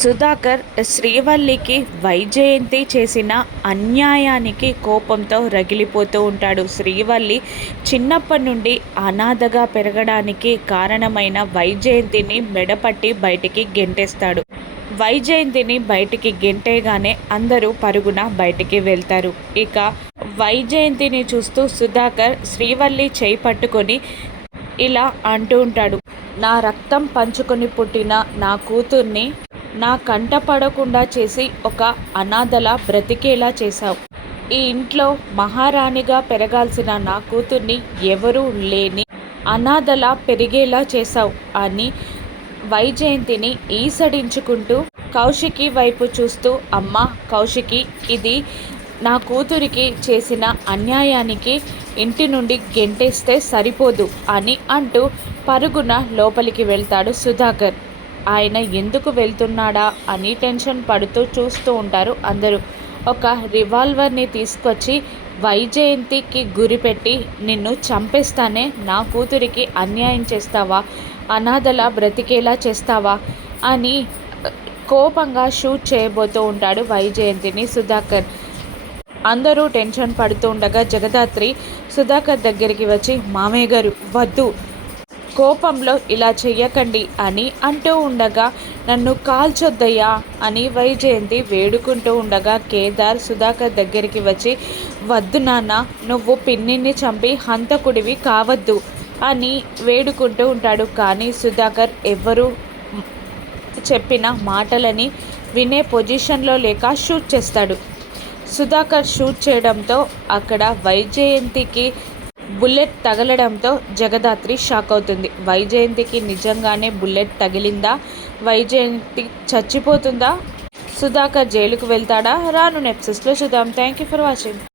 సుధాకర్ శ్రీవల్లికి వైజయంతి చేసిన అన్యాయానికి కోపంతో రగిలిపోతూ ఉంటాడు. శ్రీవల్లి చిన్నప్పటి నుండి అనాథగా పెరగడానికి కారణమైన వైజయంతిని మెడపట్టి బయటికి గెంటేస్తాడు. వైజయంతిని బయటికి గెంటేగానే అందరూ పరుగున బయటికి వెళ్తారు. ఇక వైజయంతిని చూస్తూ సుధాకర్ శ్రీవల్లి చేయి పట్టుకొని ఇలా అంటూ ఉంటాడు, నా రక్తం పంచుకొని పుట్టిన నా కూతుర్ని నా కంట పడకుండా చేసి ఒక అనాథలా బ్రతికేలా చేశావు. ఈ ఇంట్లో మహారాణిగా పెరగాల్సిన నా కూతుర్ని ఎవరూ లేని అనాథలా పెరిగేలా చేశావు అని వైజయంతిని ఈసడించుకుంటూ కౌశికి వైపు చూస్తూ, అమ్మ కౌశికి, ఇది నా కూతురికి చేసిన అన్యాయానికి ఇంటి నుండి గెంటేస్తే సరిపోదు అని అంటూ పరుగున లోపలికి వెళ్తాడు సుధాకర్. ఆయన ఎందుకు వెళ్తున్నాడా అని టెన్షన్ పడుతూ చూస్తూ ఉంటారు అందరూ. ఒక రివాల్వర్ని తీసుకొచ్చి వైజయంతికి గురిపెట్టి, నిన్ను చంపేస్తానే, నా కూతురికి అన్యాయం చేస్తావా, అనాథలా బ్రతికేలా చేస్తావా అని కోపంగా షూట్ చేయబోతూ ఉంటాడు వైజయంతిని సుధాకర్. అందరూ టెన్షన్ పడుతూ ఉండగా జగదాత్రి సుధాకర్ దగ్గరికి వచ్చి, మామయ్య గారు వద్దు, కోపంలో ఇలా చెయ్యకండి అని అంటూ ఉండగా, నన్ను కాల్చొద్దయ్యా అని వైజయంతి వేడుకుంటూ ఉండగా కేదార్ సుధాకర్ దగ్గరికి వచ్చి, వద్దు నాన్న, నువ్వు పిన్నిని చంపి హంతకుడివి కావద్దు అని వేడుకుంటూ ఉంటాడు. కానీ సుధాకర్ ఎవరు చెప్పిన మాటలని వినే పొజిషన్లో లేక షూట్ చేస్తాడు. సుధాకర్ షూట్ చేయడంతో అక్కడ వైజయంతికి బుల్లెట్ తగలడంతో జగదాత్రి షాక్ అవుతుంది. వైజయంతికి నిజంగానే బుల్లెట్ తగిలిందా, వైజయంతి చచ్చిపోతుందా, సుధాకర్ జైలుకు వెళ్తాడా, రాను ఎపిసోడ్స్లో చూద్దాం. Thank you for watching.